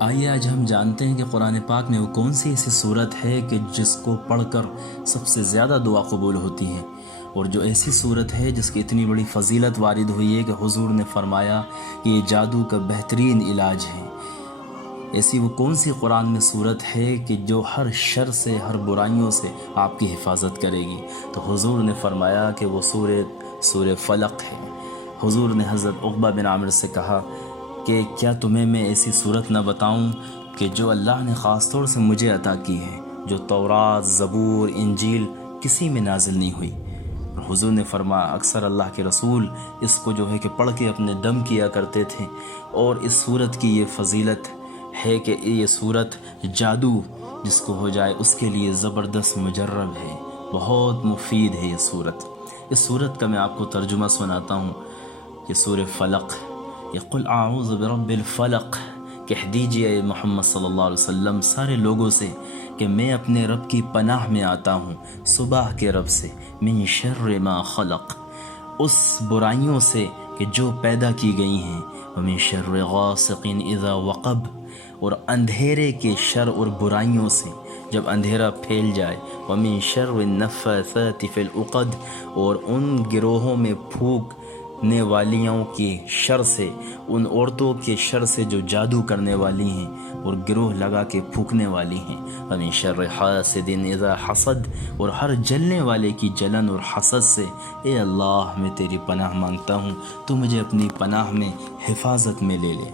آئیے آج ہم جانتے ہیں کہ قرآن پاک میں وہ کون سی ایسی صورت ہے کہ جس کو پڑھ کر سب سے زیادہ دعا قبول ہوتی ہے، اور جو ایسی صورت ہے جس کی اتنی بڑی فضیلت وارد ہوئی ہے کہ حضور نے فرمایا کہ یہ جادو کا بہترین علاج ہے۔ ایسی وہ کون سی قرآن میں صورت ہے کہ جو ہر شر سے، ہر برائیوں سے آپ کی حفاظت کرے گی؟ تو حضور نے فرمایا کہ وہ سورہ فلق ہے۔ حضور نے حضرت عقبہ بن عامر سے کہا کہ کیا تمہیں میں ایسی صورت نہ بتاؤں کہ جو اللہ نے خاص طور سے مجھے عطا کی ہے، جو تورات، زبور، انجیل کسی میں نازل نہیں ہوئی؟ اور حضور نے فرمایا اکثر اللہ کے رسول اس کو جو ہے کہ پڑھ کے اپنے دم کیا کرتے تھے، اور اس صورت کی یہ فضیلت ہے کہ یہ صورت جادو جس کو ہو جائے اس کے لیے زبردست مجرب ہے، بہت مفید ہے یہ صورت۔ اس صورت کا میں آپ کو ترجمہ سناتا ہوں۔ یہ سورہ فلق، یہ قل اعوذ برب الفلق، کہہ دیجئے اے محمد صلی اللہ علیہ وسلم سارے لوگوں سے کہ میں اپنے رب کی پناہ میں آتا ہوں، صبح کے رب سے، من شر ما خلق، اس برائیوں سے کہ جو پیدا کی گئی ہیں، ومن شر غاسق اذا وقب، اور اندھیرے کے شر اور برائیوں سے جب اندھیرا پھیل جائے، ومن شر النفاثات فی العقد، اور ان گروہوں میں پھونکنے والیوں کے شر سے، ان عورتوں کے شر سے جو جادو کرنے والی ہیں اور گروہ لگا کے پھونکنے والی ہیں، ومن شر حاسد اذا حسد، اور ہر جلنے والے کی جلن اور حسد سے اے اللہ میں تیری پناہ مانگتا ہوں، تو مجھے اپنی پناہ میں حفاظت میں لے لے۔